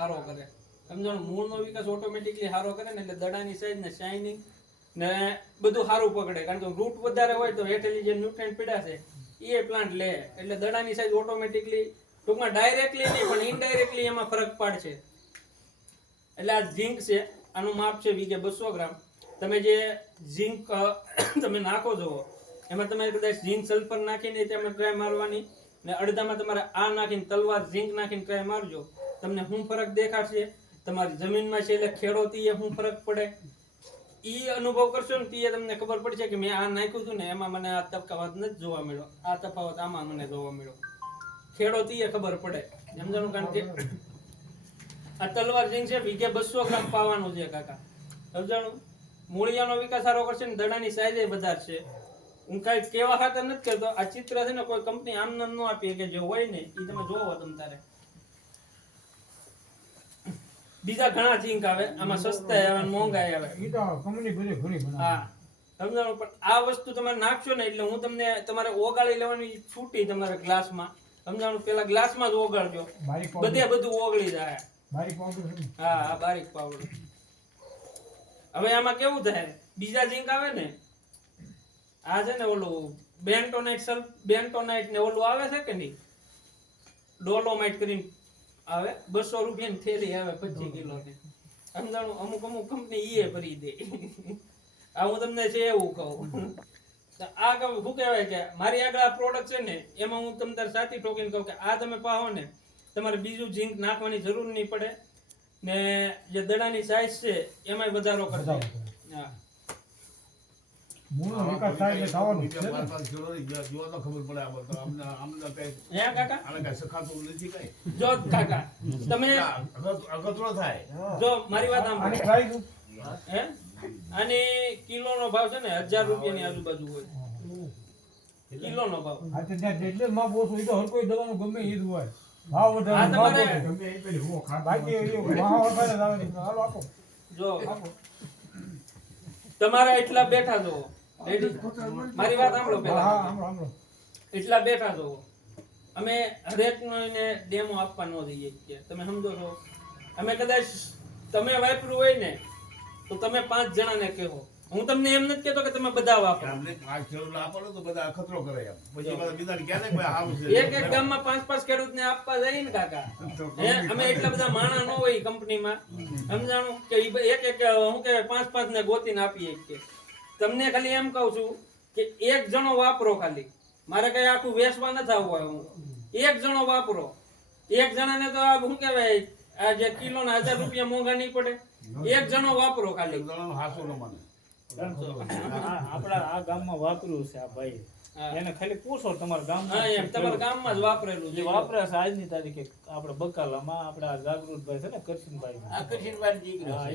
સારો કરે. સમજણ? મૂળનો વિકાસ ઓટોમેટિકલી સારો કરે ને એટલે દડાની સાઈઝ ને શાઇનિંગ ને બધું સારું પકડે. કારણ કે રૂટ વધારે હોય તો હેઠળની જે ન્યુટ્રન્ટ પીડાશે એ પ્લાન્ટ લે. એટલે દડાની સાઈઝ ઓટોમેટિકલી ટૂંકમાં ડાયરેક્ટલી નહીં, પણ ઇનડાયરેક્ટલી એમાં ફરક પાડશે. એટલે આ ઝીંક છે, આનું માપ છે વીઘે બસો ગ્રામ. તમે જે ઝીંક તમે નાખો છો, એમાં તમે કદાચ ઝીંક સલ્ફર નાખીને તમે ટ્રાય મારવાની ને અડધામાં તમારે આ નાખીને તલવાર ઝીંક નાખીને ટ્રાય મારજો. તમને શું ફરક દેખાડશે? તમારી જમીનમાં છે એટલે ખેડોતી શું ફરક પડે. ઈ અનુભવ કરશો ને તે તમને ખબર પડશે કે મેં આ નાખ્યું હતું ને, એમાં મને આ તફાવત નથી જોવા મળ્યો. આ તફાવત આમાં મને જોવા મળ્યો. ખેડોતી ખબર પડે. સમજાણું કારણ કે આ તલવાર ઝીંક છે, વીઘે બસો ગ્રામ પાવાનું છે કાકા. સમજાણું? મૂળિયાનો વિકાસ સારો કરશે ને દડાની સાઈઝ વધારશે. હું કાંઈ કેવા ખાતર નથી કરતો. આ ચિત્ર છે ને કોઈ કંપની આમ નામ ન આપીએ કે જે હોય ને એ તમે જોવો તમ તારે. બીજા ઘણા ઝીંક આવે આમાં સસ્તા આવે મોંઘા આવે. તો કંપની બધી ઘણી બનાવે. હા. સમજાણું? પણ આ વસ્તુ તમે નાખશો ને એટલે હું તમને તમારે ઓગાળી લેવાની છૂટી તમારે ગ્લાસમાં. સમજાણું? પેલા ગ્લાસમાં જ ઓગાળજો. બધે બધું ઓગળી જાય. બારીક પાવડર હા હા બારીક પાવડર. હવે આમાં કેવું થાય? બીજા ઝીંક આવે ને? આ છે ને ઓલું બેન્ટોનાઇટ સલ્ફ બેન્ટોનાઇટ ને ઓલું આવે છે કે નહીં? ડોલોમાઇટ કરીને આવે બસો રૂપિયાની થેલી આવે પચીસ કિલો ની સમજાણું અમુક અમુક કંપની ઈએ ભરી દે. આ હું તમને છે એવું કહું. આ કહું શું કહેવાય કે મારી આગળ આ પ્રોડક્ટ છે ને એમાં હું તમને સાચી ઠોકીને કહું કે આ તમે પાહો ને તમારે બીજું ઝીંક નાખવાની જરૂર નહીં પડે. ને જે દડાની સાઇઝ છે એમાંય વધારો કરતા હા. મૂળનો વિકાસ થાય એટલે થવાનું છે ને. પાંચ પાંચ કિલો ની જો- જો તો ખબર પડે આ બધા. અમને અમને કઈ હે કાકા આને કઈ શીખાતું નથી કઈ જો કાકા તમે ના, અગત- અગતરો થાય જો મારી વાત આની price શું? હે આની કિલોનો ભાવ છે ને હજાર રૂપિયાની આજુબાજુ હોય કિલોનો ભાવ આ તો ત્યાં જેટલે માપ ઓછું હોય તો હર કોઈ દવાનું ગમે એ જ હોય ભાવ વધારે આ તમારે- ઓછું. ગમે એ પેલી હુંઓ ખાય. બાકી એ મહા વખાણે જ આવે છે. હાલો આપો. જો તમારા એટલા બેઠા છો મારી વાત સાંભળો સાંભળો. એટલા બેઠા છો. અમે હરેક ને ડેમો આપવા ન જઈએ છીએ. તમે સમજો છો? અમે કદાચ તમે વાપર્યું હોય ને તો તમે પાંચ જણાને કહો. હું તમને એમ નથી કેતો કે તમે બધા વાપરો. અમને પાંચ ખેડૂત આપો ને તો બધા ખતરો કરે એમ. પછી બધા બીજાને ને કે ભાઈ એક એક ગામમાં પાંચ પાંચ ખેડૂતને આપવા જઈએ ને કાકા. હે? અમે એટલા બધા માણા ન હોય કંપનીમાં. સમજાણું? કે એક એક હું કે પાંચ પાંચ ને ગોતીને આપીએ કે તમને ખાલી એમ કહું છું કે એક જણો વાપરો ખાલી. મારે કઈ આખું વેચવા નથી આવવું હું. એક જણો વાપરો. એક જણાને તો આ શું કહેવાય આ જે કિલો ના હજાર રૂપિયા મોંઘા નહીં પડે. એક જણો વાપરો ખાલી. આપણા આ ગામમાં વાપર્યું છે આ ભાઈ. એને ખાલી પૂછો તમારા ગામ ગામમાં એમ. તમારા ગામમાં જ વાપરેલું જે છે. વાપરે છે આજની તારીખે આપણે બકાલામાં આપણા જાગૃતભાઈ છે ને કરશનભાઈ. આ